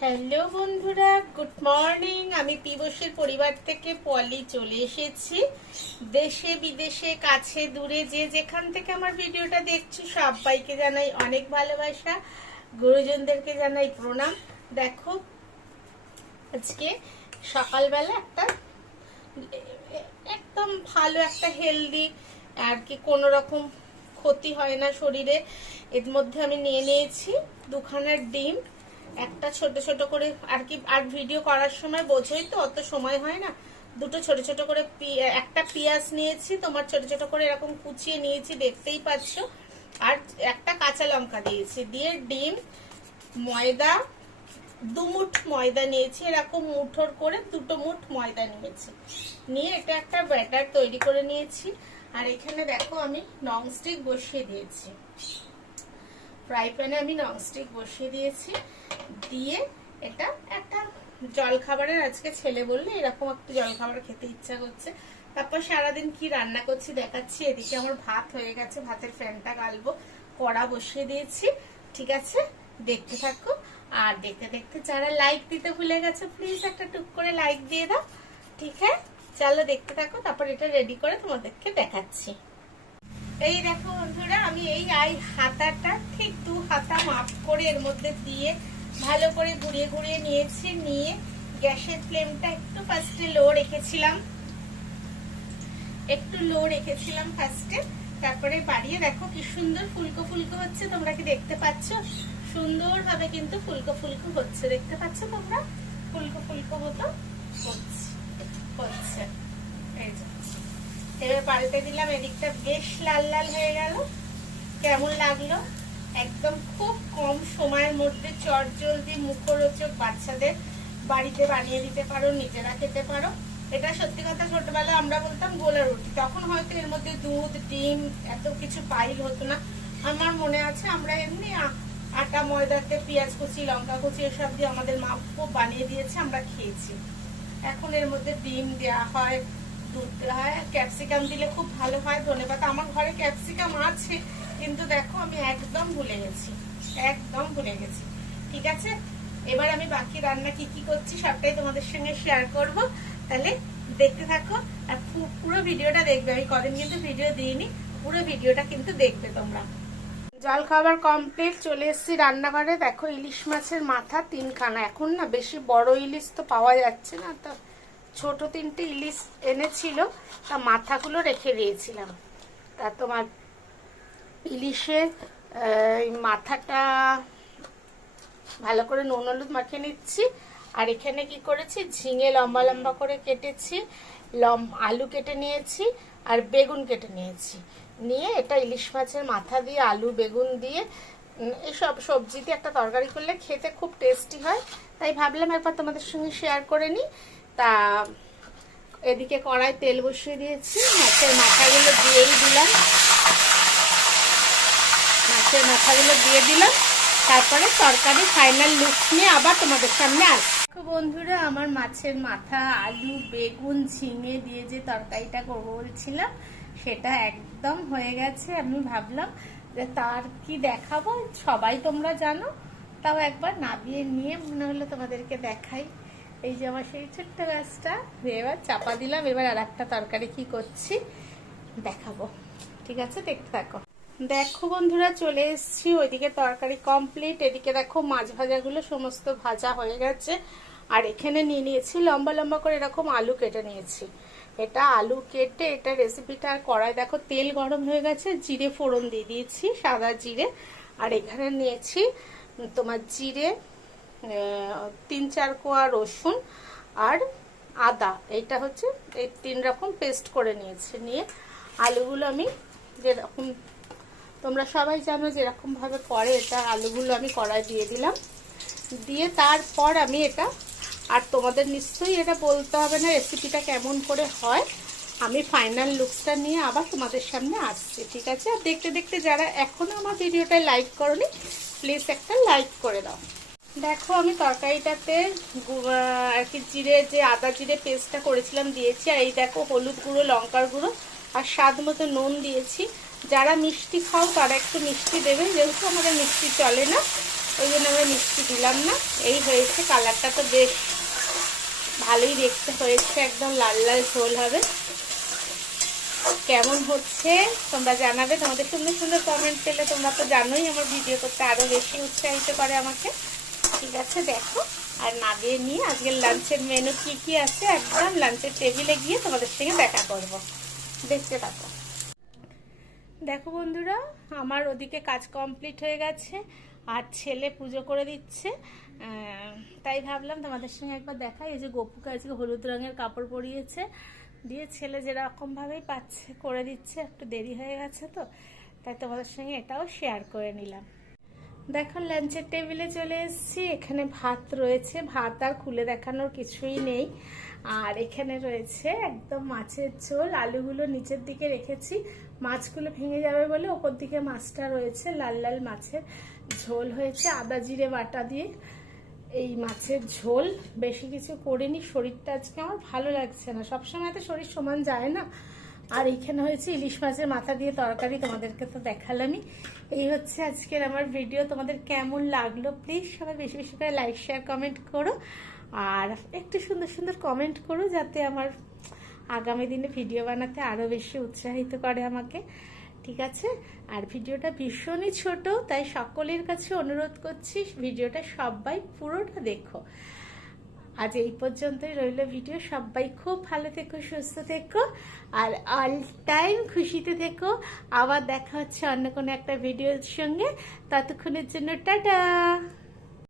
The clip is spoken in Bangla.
হ্যালো বন্ধুরা, গুড মর্নিং। আমি পিবসের পরিবার থেকে পলি চলে এসেছি। দেশে বিদেশে, কাছে, দূরে, যে যেখান থেকে আমার ভিডিওটা দেখছি, সবাইকে জানাই অনেক ভালোবাসা। গুরুজনদেরকে জানাই প্রণাম। দেখো, আজকে সকালবেলা একটা, একদম ভালো একটা হেলদি আর কি কোনো রকম ক্ষতি হয় না শরীরে। এর মধ্যে আমি নিয়ে নিয়েছি দুখানার ডিম। একটা ছোট ছোট করে, আর কি, আর ভিডিও করার সময় বোঝোই তো, অত সময় হয় না। দুটো ছোট ছোট করে একটা পেঁয়াজ নিয়েছি, তোমার ছোট ছোট করে এরকম কুচিয়ে নিয়েছি, দেখতেই পাচ্ছ। আর একটা কাঁচা লঙ্কা দিয়েছি, দিয়ে ডিম, ময়দা দুমুঠ ময়দা নিয়েছি, এরকম মুঠোর করে দুটো মুঠ ময়দা নিয়েছি। নিয়ে এটা একটা ব্যাটার তৈরি করে নিয়েছি। আর এখানে দেখো আমি ননস্টিক বসিয়ে দিয়েছি। ফ্রাই প্যানে আমি ননস্টিক বসিয়ে দিয়েছি। দিয়ে এটা একটা জল খাবারের আজকে ছেলে বললে এরকম একটা জল খাবার খেতে ইচ্ছা করছে। তারপর সারাদিন কি রান্না করছি দেখাচ্ছি, এদিকে আমার ভাত হয়ে গেছে, ভাতের ফ্যানটা গালবো, কড়া বসিয়ে দিয়েছি। ঠিক আছে? দেখতে থাকো। আর দেখতে দেখতে যারা লাইক দিতে ভুলে গেছে প্লিজ একটা টুক করে লাইক দিয়ে দাও। ঠিক আছে চলো দেখতে থাকো, তারপর এটা রেডি করে তোমাদেরকে দেখাচ্ছি। এই দেখো বন্ধুরা, আমি এই আই হাতাটা ঠিক দু হাতা মাপ করে এর মধ্যে দিয়ে ভালো করে ঘুরিয়ে ঘুরিয়ে নিয়েছি, নিয়ে গ্যাসের ফ্লেমটা একটু ফার্স্টে লো রেখেছিলাম। একটু লো রেখেছিলাম ফার্স্টে তারপরে বাড়িয়ে দেখো কি সুন্দর ফুলকো ফুলকো হচ্ছে, তোমরা কি দেখতে পাচ্ছ? সুন্দরভাবে কিন্তু ফুলকো ফুলকো হচ্ছে, দেখতে পাচ্ছ তোমরা? ফুলকো ফুলকো মতো হচ্ছে এই যে এবার পাল্টে দিলাম, এদিকটা বেশ লাল লাল হয়ে গেল। কেমন লাগল? একদম খুব কম সময়ের মধ্যে চট জলদি মুখরোচক বাচ্চাদের বাড়িতে বানিয়ে দিতে পারো, নিজেরা খেতে পারো। এটা সত্যি কথা, ছোটবেলায় আমরা বলতাম গোলা রুটি। তখন হয়তো এর মধ্যে দুধ, ডিম এত কিছু পাইল হতো না। আমার মনে আছে আমরা এমনি আটা, ময়দাতে পেঁয়াজ কুচি, লঙ্কা কুচি এসব দিয়ে আমাদের মা খুব বানিয়ে দিয়েছে, আমরা খেয়েছি। এখন এর মধ্যে ডিম দেওয়া হয় হয় ক্যাপসিকাম দিলে খুব ভালো হয় ধনেপাতা আমার ঘরে ক্যাপসিকাম আছে, কিন্তু দেখো আমি একদম ভুলে গেছি, একদম ভুলে গেছি। ঠিক আছে? এবার আমি বাকি রান্না কি কি করছি সবটাই তোমাদের সঙ্গে শেয়ার করব। তাহলে দেখতে থাকো আর পুরো ভিডিওটা দেখবে। আমি কদিন কিন্তু ভিডিও দিইনি, পুরো ভিডিওটা কিন্তু দেখবে তোমরা। জল খাবার কমপ্লিট চলে এসেছি রান্নাঘরে। দেখো ইলিশ মাছের মাথা তিনখানা। এখন না বেশি বড় ইলিশ তো পাওয়া যাচ্ছে না তো। ছোট তিনটে ইলিশ এনেছিল তা মাথাগুলো রেখে দিয়েছিলাম। তা তোমার ইলিশের মাথাটা ভালো করে নুন হলুদ মাখিয়ে নিচ্ছি আর এখানে কি করেছি ঝিঙে লম্বা লম্বা করে কেটেছি লম আলু কেটে নিয়েছি আর বেগুন কেটে নিয়েছি। নিয়ে এটা ইলিশ মাছের মাথা দিয়ে আলু বেগুন দিয়ে উম, এইসব সবজি দিয়ে একটা তরকারি করলে খেতে খুব টেস্টি হয়। তাই ভাবলাম একবার তোমাদের সঙ্গে শেয়ার করে নিই। তা এদিকে কড়াই তেল বসিয়ে দিয়েছি। মাছের মাথাগুলো দিয়েই দিলাম। মাছের মাথাগুলো দিয়ে দিলাম। তারপরে তরকারি ফাইনাল লুক নিয়ে আবার তোমাদের সামনে আস বন্ধুরা, আমার মাছের মাথা, আলু, বেগুন ঝিঙে দিয়ে যে তরকারিটা করব বলছিলাম, সেটা একদম হয়ে গেছে। আমি ভাবলাম যে তার কি দেখাবো? সবাই তোমরা জানো। তাও একবার নাবিয়ে নিয়ে মনে হলো তোমাদেরকে দেখাই। এই যে আমার সেই ছোট্ট গাছটা, এবার চাপা দিলাম, এবার আর একটা তরকারি কি করছি দেখাবো। ঠিক আছে, দেখতে থাকো। দেখো বন্ধুরা, চলে এসেছি, ওইদিকে তরকারি কমপ্লিট এদিকে দেখো মাছ ভাজাগুলো সমস্ত ভাজা হয়ে গেছে। আর এখানে নিয়ে নিয়েছি, লম্বা লম্বা করে এরকম আলু কেটে নিয়েছি। এটা আলু কেটে, এটা রেসিপিটা আর কড়াই, দেখো তেল গরম হয়ে গেছে, জিরে ফোড়ন দিয়ে দিয়েছি, সাদা জিরে। আর এখানে নিয়েছি তোমার জিরে তিন চার কোয়া রসুন আর আদা। এইটা হচ্ছে এই তিন রকম পেস্ট করে নিয়েছি। নিয়ে আলুগুলো আমি যেরকম, তোমরা সবাই জানো যেরকম ভাবে করে এটা, আলুগুলো আমি কড়াই দিয়ে দিলাম। দিয়ে তারপর আমি এটা, আর তোমাদের নিশ্চয়ই এটা বলতে হবে না রেসিপিটা কেমন করে হয়, আমি ফাইনাল লুকসটা নিয়ে আবার তোমাদের সামনে আসছি, ঠিক আছে? আর দেখতে দেখতে যারা এখনও আমার ভিডিওটা লাইক করনি প্লিজ একটা লাইক করে দাও। দেখো, আমি তরকারিটাতে আর কি জিরে, যে আদা জিরে পেস্টটা করেছিলাম দিয়েছি, আর এই দেখো হলুদ গুঁড়ো, লঙ্কার গুঁড়ো, আর স্বাদ মতো নুন দিয়েছি। যারা মিষ্টি খাও, তারা একটু মিষ্টি দেবে, যেহেতু আমাদের মিষ্টি চলে না, ওই জন্য আমরা মিষ্টি দিলাম না। এই হয়েছে কালারটা তো বেশ ভালোই দেখতে হয়েছে, একদম লাল লাল ঝোল হবে। কেমন হচ্ছে তোমরা জানাবে, তোমাদের সুন্দর সুন্দর কমেন্ট পেলে তোমরা তো জানোই, আমার ভিডিও করতে আরও বেশি উৎসাহিত করে আমাকে। ঠিক আছে, দেখো। আর নামিয়ে নিয়ে আজকের লাঞ্চের মেনু কি কি আছে, একদম লাঞ্চের টেবিলে গিয়ে তোমাদের সঙ্গে দেখা করব। দেখতে থাকো। দেখো বন্ধুরা, আমার ওদিকে কাজ কমপ্লিট হয়ে গেছে, আর ছেলে পুজো করে দিচ্ছে। তাই ভাবলাম তোমাদের সঙ্গে একবার দেখাই এই যে গপুকে আজকে হলুদ রঙের কাপড় পরিয়েছে, দিয়ে ছেলে যেরকমভাবেই পাচ্ছে, করে দিচ্ছে, একটু দেরি হয়ে গেছে তো, তাই তোমাদের সঙ্গে এটাও শেয়ার করে নিলাম। দেখো লাঞ্চের টেবিলে চলে এসেছি। এখানে ভাত রয়েছে। ভাত আর খুলে দেখানোর কিছুই নেই। আর এখানে রয়েছে একদম মাছের ঝোল। আলুগুলো নিচের দিকে রেখেছি। মাছগুলো ভেঙে যাবে বলে ওপর দিকে মাছটা রয়েছে। লাল লাল মাছের ঝোল হয়েছে। আদা জিরে বাটা দিয়ে এই মাছের ঝোল। বেশি কিছু করিনি। শরীরটা আজকে আমার ভালো লাগছে না। সবসময় তো শরীর সমান যায় না। আর এইখানে হয়েছে ইলিশ মাছের মাথা দিয়ে তরকারি, তোমাদেরকে তো দেখালামই। এই হচ্ছে আজকের আমার ভিডিও তোমাদের কেমন লাগল? প্লিজ সবাই বেশি বেশি করে লাইক শেয়ার কমেন্ট করো। আর একটু সুন্দর সুন্দর কমেন্ট করো যাতে আমার আগামী দিনে ভিডিও বানাতে আরও বেশি উৎসাহিত করে আমাকে। ঠিক আছে? আর ভিডিওটা ভীষণই ছোট, তাই সকলের কাছে অনুরোধ করছি ভিডিওটা সবাই পুরোটা দেখো। আজ এই পর্যন্তই রইল ভিডিও। সবাই খুব ভালো থেকো, সুস্থ থেকো, আর অল টাইম খুশিতে থেকো। আবার দেখা হচ্ছে অন্য কোনো একটা ভিডিওর সঙ্গে। ততক্ষণের জন্য টাটা!